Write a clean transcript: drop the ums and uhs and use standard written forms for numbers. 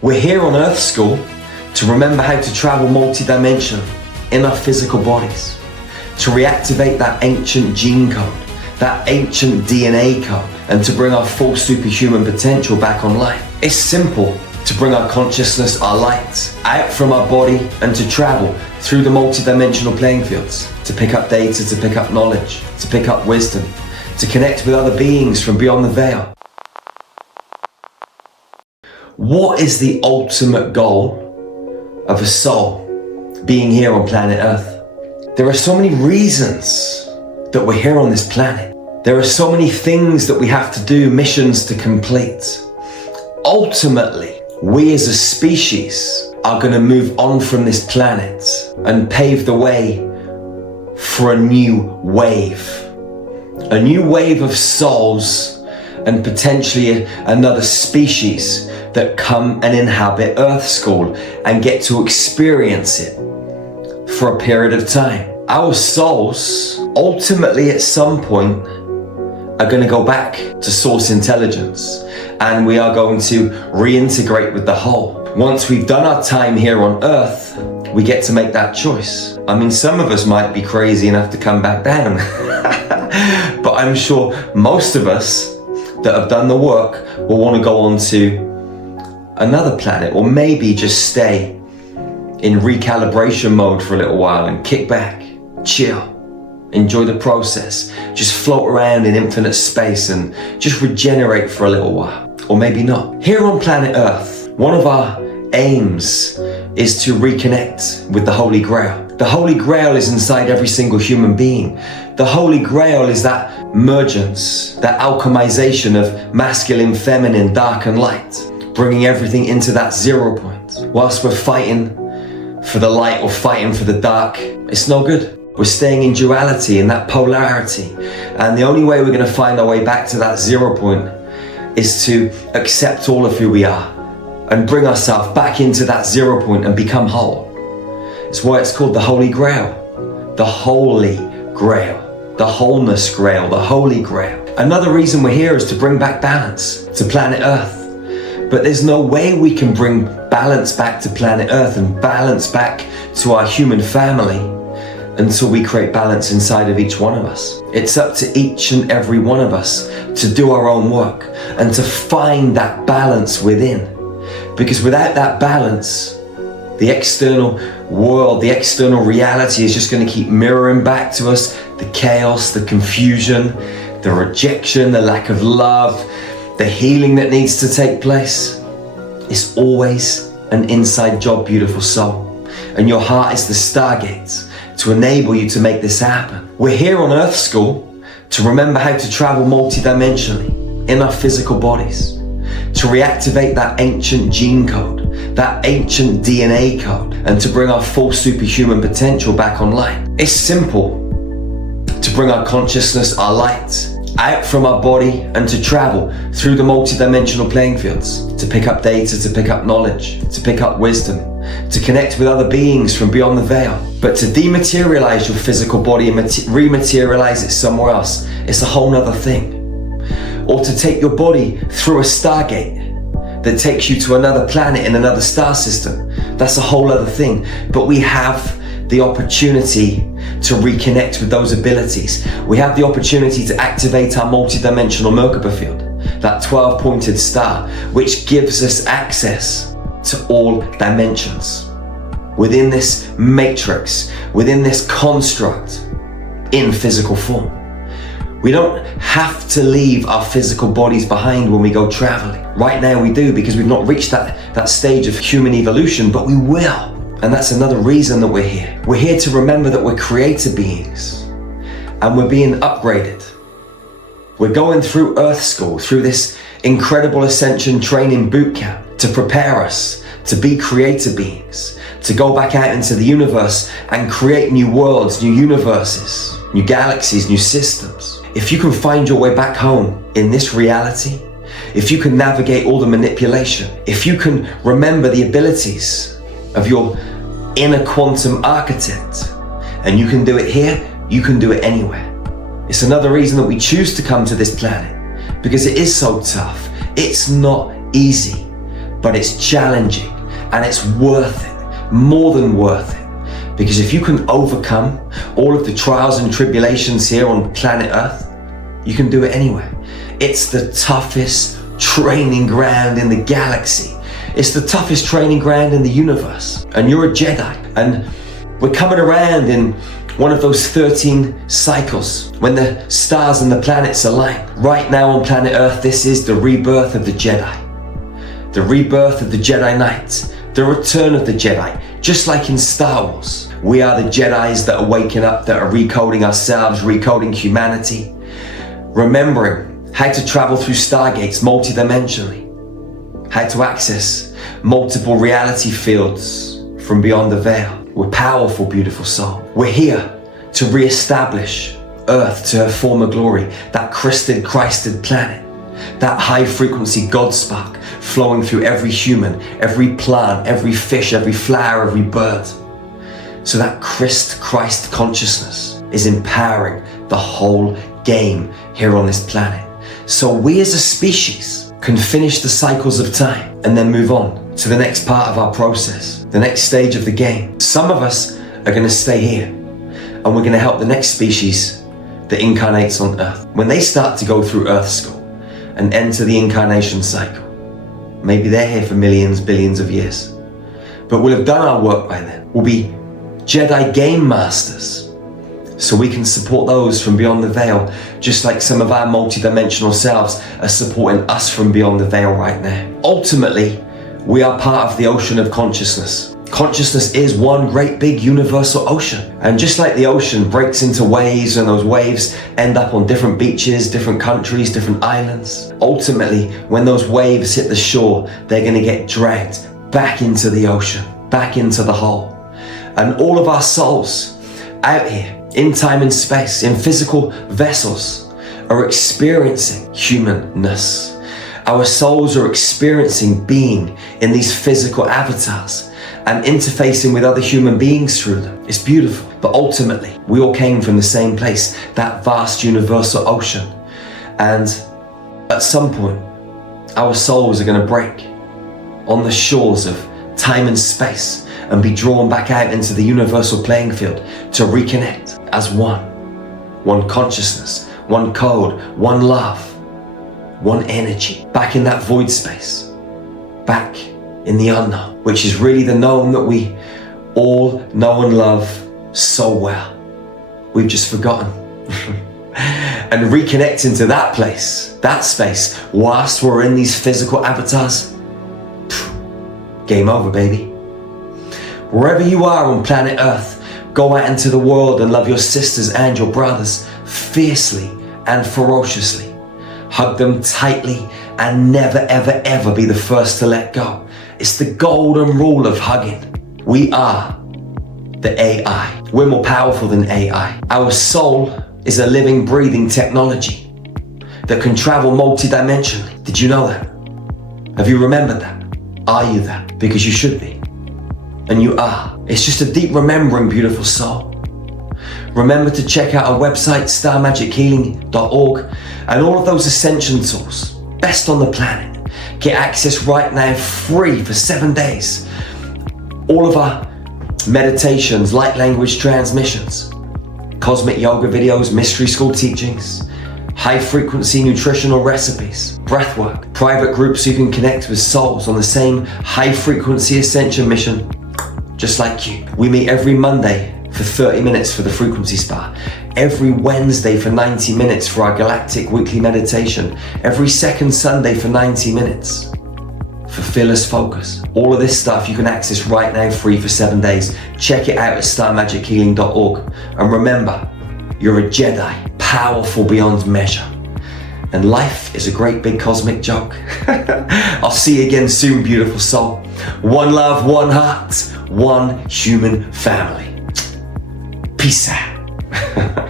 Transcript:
We're here on Earth School to remember how to travel multidimensionally in our physical bodies, to reactivate that ancient gene code, that ancient DNA code, and to bring our full superhuman potential back online. It's simple to bring our consciousness, our light, out from our body and to travel through the multidimensional playing fields, to pick up data, to pick up knowledge, to pick up wisdom, to connect with other beings from beyond the veil. What is the ultimate goal of a soul being here on planet Earth? There are so many reasons that we're here on this planet. There are so many things that we have to do, missions to complete. Ultimately, we as a species are going to move on from this planet and pave the way for a new wave. A new wave of souls and potentially another species that come and inhabit Earth School and get to experience it for a period of time. Our souls, ultimately at some point, are going to go back to source intelligence, and we are going to reintegrate with the whole. Once we've done our time here on Earth, we get to make that choice. I mean, some of us might be crazy enough to come back down, but I'm sure most of us that have done the work will want to go on to another planet, or maybe just stay in recalibration mode for a little while and kick back, chill, enjoy the process, just float around in infinite space and just regenerate for a little while, or maybe not. Here on planet Earth, one of our aims is to reconnect with the Holy Grail. The Holy Grail is inside every single human being. The Holy Grail is that mergence, that alchemization of masculine, feminine, dark and light, bringing everything into that 0 point. Whilst we're fighting for the light or fighting for the dark, it's no good. We're staying in duality, in that polarity. And the only way we're going to find our way back to that 0 point is to accept all of who we are and bring ourselves back into that 0 point and become whole. It's why it's called the Holy Grail. The Holy Grail. The Wholeness Grail. The Holy Grail. Another reason we're here is to bring back balance to planet Earth. But there's no way we can bring balance back to planet Earth and balance back to our human family until we create balance inside of each one of us. It's up to each and every one of us to do our own work and to find that balance within. Because without that balance, the external world, the external reality is just going to keep mirroring back to us the chaos, the confusion, the rejection, the lack of love, the healing that needs to take place. It's always an inside job, beautiful soul. And your heart is the stargate to enable you to make this happen. We're here on Earth School to remember how to travel multidimensionally in our physical bodies, to reactivate that ancient gene code, that ancient DNA code, and to bring our full superhuman potential back online. It's simple to bring our consciousness, our light, out from our body and to travel through the multidimensional playing fields, to pick up data, to pick up knowledge, to pick up wisdom, to connect with other beings from beyond the veil. But to dematerialize your physical body and rematerialize it somewhere else, it's a whole nother thing. Or to take your body through a stargate that takes you to another planet in another star system, that's a whole other thing. But we have the opportunity to reconnect with those abilities. We have the opportunity to activate our multidimensional Merkaba field, that 12-pointed star, which gives us access to all dimensions within this matrix, within this construct in physical form. We don't have to leave our physical bodies behind when we go traveling. Right now we do, because we've not reached that stage of human evolution, but we will. And that's another reason that we're here. We're here to remember that we're creator beings and we're being upgraded. We're going through Earth School, through this incredible ascension training boot camp to prepare us to be creator beings, to go back out into the universe and create new worlds, new universes, new galaxies, new systems. If you can find your way back home in this reality, if you can navigate all the manipulation, if you can remember the abilities of your inner quantum architect, and you can do it here, you can do it anywhere. It's another reason that we choose to come to this planet, because it is so tough. It's not easy, but it's challenging and it's worth it, more than worth it. Because if you can overcome all of the trials and tribulations here on planet Earth, you can do it anywhere. It's the toughest training ground in the galaxy. It's the toughest training ground in the universe. And you're a Jedi. And we're coming around in one of those 13 cycles when the stars and the planets align. Right now on planet Earth, this is the rebirth of the Jedi. The rebirth of the Jedi Knight. The return of the Jedi. Just like in Star Wars. We are the Jedis that are waking up, that are recoding ourselves, recoding humanity. Remembering how to travel through stargates multidimensionally. How to access multiple reality fields from beyond the veil. We're powerful, beautiful soul. We're here to re-establish Earth to her former glory. That Christed planet. That high frequency God spark flowing through every human, every plant, every fish, every flower, every bird. So that Christ consciousness is empowering the whole game here on this planet. So we as a species can finish the cycles of time and then move on to the next part of our process, the next stage of the game. Some of us are going to stay here and we're going to help the next species that incarnates on Earth. When they start to go through Earth school and enter the incarnation cycle, maybe they're here for millions, billions of years, but we'll have done our work by then. We'll be Jedi game masters, so we can support those from beyond the veil, just like some of our multidimensional selves are supporting us from beyond the veil right now. Ultimately, we are part of the ocean of consciousness. Consciousness is one great big universal ocean. And just like the ocean breaks into waves, and those waves end up on different beaches, different countries, different islands, ultimately, when those waves hit the shore, they're going to get dragged back into the ocean, back into the hole. And all of our souls out here, in time and space, in physical vessels, are experiencing humanness. Our souls are experiencing being in these physical avatars and interfacing with other human beings through them. It's beautiful. But ultimately, we all came from the same place, that vast universal ocean. And at some point, our souls are going to break on the shores of time and space and be drawn back out into the universal playing field to reconnect as one. One consciousness, one code, one love, one energy. Back in that void space. Back in the unknown, which is really the known that we all know and love so well. We've just forgotten. And reconnecting to that place, that space, whilst we're in these physical avatars, game over, baby. Wherever you are on planet Earth, go out into the world and love your sisters and your brothers fiercely and ferociously. Hug them tightly and never, ever, ever be the first to let go. It's the golden rule of hugging. We are the AI. We're more powerful than AI. Our soul is a living, breathing technology that can travel multidimensionally. Did you know that? Have you remembered that? Are you that? Because you should be. And you are. It's just a deep remembering, beautiful soul. Remember to check out our website, starmagichealing.org, and all of those ascension tools, best on the planet. Get access right now, free for 7 days. All of our meditations, light language transmissions, cosmic yoga videos, mystery school teachings, high frequency nutritional recipes, breathwork, private groups so you can connect with souls on the same high frequency ascension mission, just like you. We meet every Monday for 30 minutes for the frequency spa, every Wednesday for 90 minutes for our galactic weekly meditation, every second Sunday for 90 minutes for fearless focus. All of this stuff you can access right now free for 7 days. Check it out at starmagichealing.org. And remember, you're a Jedi, powerful beyond measure. And life is a great big cosmic joke. I'll see you again soon, beautiful soul. One love, one heart, one human family. Peace out.